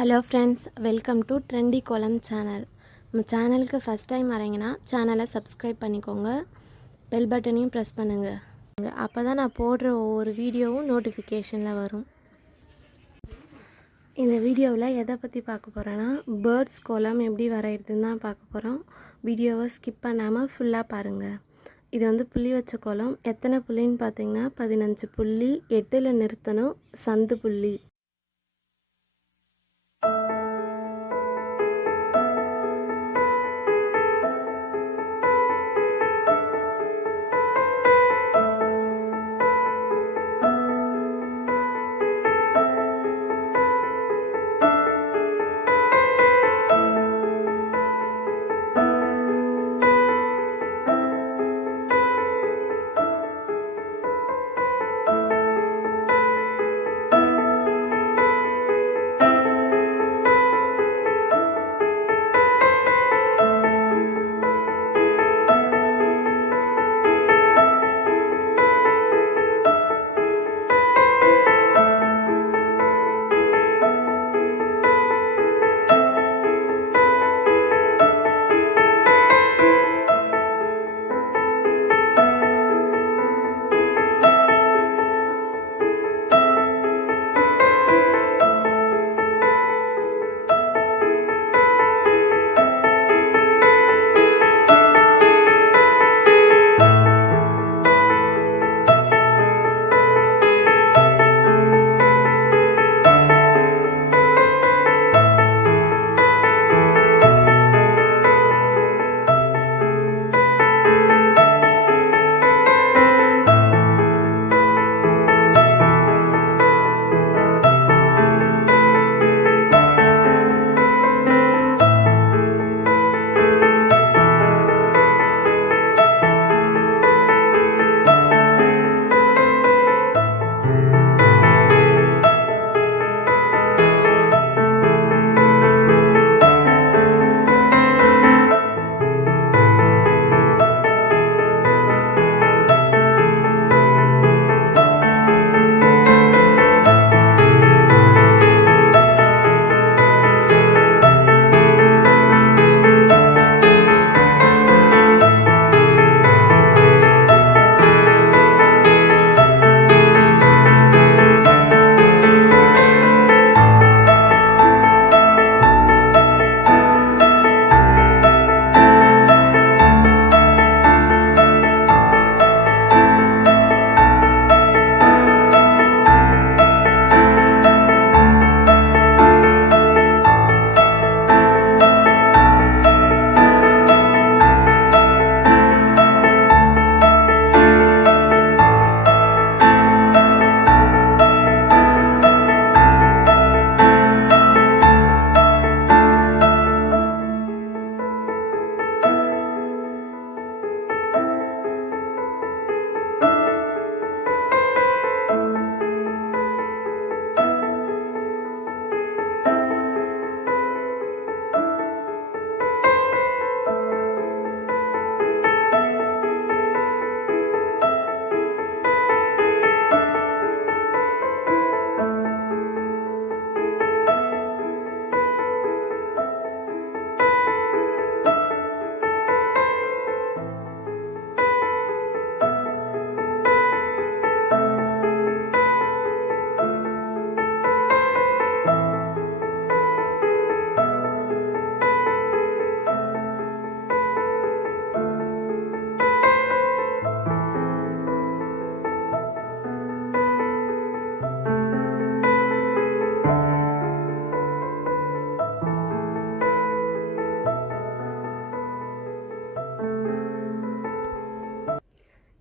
Hello friends, welcome to trendy கோலம் channel. நம்ம சேனலுக்கு ஃபஸ்ட் டைம் வரீங்கன்னா சேனலை சப்ஸ்கிரைப் பண்ணிக்கோங்க, பெல் பட்டனையும் ப்ரெஸ் பண்ணுங்கள். அப்போ தான் நான் போடுற ஒவ்வொரு வீடியோவும் நோட்டிஃபிகேஷனில் வரும். இந்த வீடியோவில் எதை பற்றி பார்க்க போகிறேன்னா, பேர்ட்ஸ் கோலம் எப்படி வரைகிறதுன்னு தான் பார்க்க போகிறோம். வீடியோவை ஸ்கிப் பண்ணாமல் ஃபுல்லாக பாருங்கள். இது புள்ளி வச்ச கோலம். எத்தனை புள்ளின்னு பார்த்தீங்கன்னா 15 புள்ளி, 8ல் நிறுத்தணும், சந்து புள்ளி.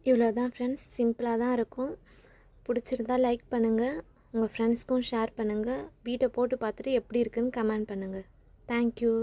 இவ்வளோதான் ஃப்ரெண்ட்ஸ், சிம்பிளாக தான் இருக்கும். பிடிச்சிருந்தா லைக் பண்ணுங்கள், உங்கள் ஃப்ரெண்ட்ஸ்க்கும் ஷேர் பண்ணுங்கள். வீட்டை போட்டு பார்த்துட்டு எப்படி இருக்குன்னு கமெண்ட் பண்ணுங்கள். தேங்க்யூ.